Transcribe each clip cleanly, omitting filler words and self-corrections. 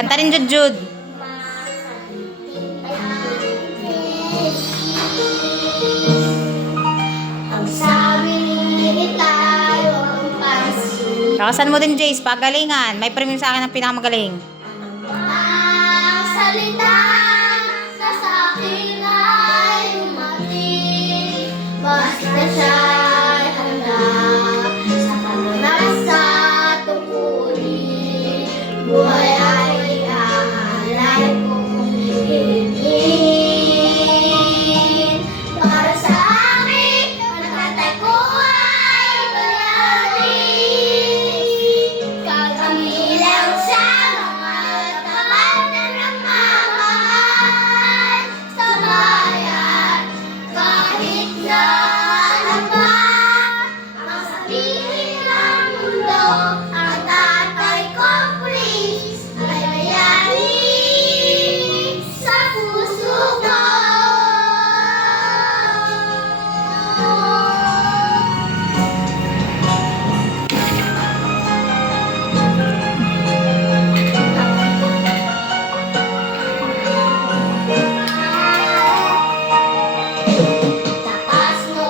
Kanta rin, Jud. Ang sabi ni tayo ang pansin. Kakasan mo din, Jace. Pagalingan. May premium sa akin ang pinakamagaling. Ang salita na sa akin ay umating. Basta siya'y handa sa kalunas sa tungkulin. Buhay ay aangalay kong hihingin. Para sa akin, ang tatay ko ay bayarin. Kagamilang sa mga tapat na nagmamahal sa bayan. Kahit na ano pa ang sabihin ng mundo, ang tatay ko pulis ay bayani sa puso ko. Tapas mo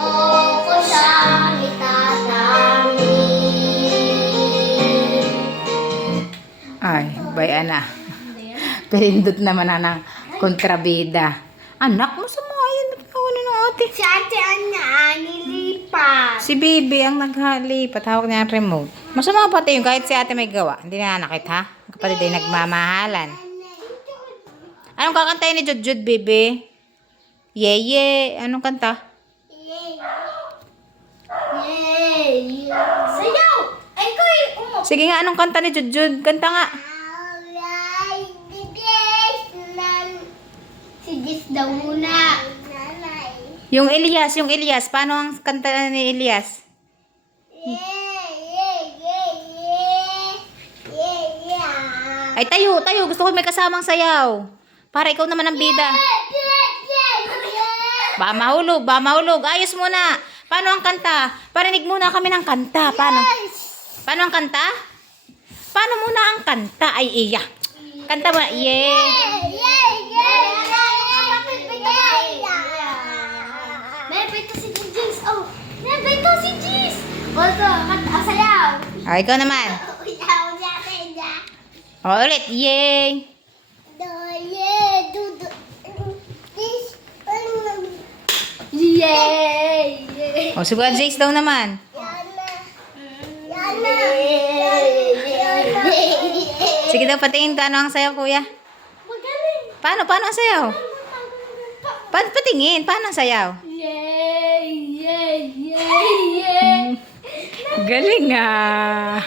ko siyang itatamin. Ay, bayan na. Perindot naman na ng kontrabida. Anak mo sa mga yan. Ano ng ate? Si ate Anya, nilipat. Si Bibi ang naghalipat. Hawak niya ang remote. Masama pati yung kahit si ate may gawa. Hindi na nakit ha? Kapatid ay nagmamahalan. Anong kakantayin ni Jud, Bibi? Yeye. Anong kanta? Yay! Sayaw! Ay, koy! Sige nga, anong kanta ni Jud? Kanta nga. Si Jis daw muna. Yung Elias. Paano ang kanta ni Elias? Ay, tayo. Gusto ko may kasamang sayaw. Para ikaw naman ang bida. Ba mahulog. Ayos muna. Paano ang kanta? Parinig muna kami ng kanta. Paano ang kanta? Paano muna ang kanta? Ay, iya. Kanta mo na. May pito si Jis! Oto, sayaw! O, ikaw naman. O, ulit. Yay! Yay! O, sugat Jace daw naman. Sige daw, patingin ka. Ano ang sayaw, kuya? Magaling! Paano ang sayaw? Patingin. Paano ang sayaw? Yay! Yay! Yay! Yay! Galing ah.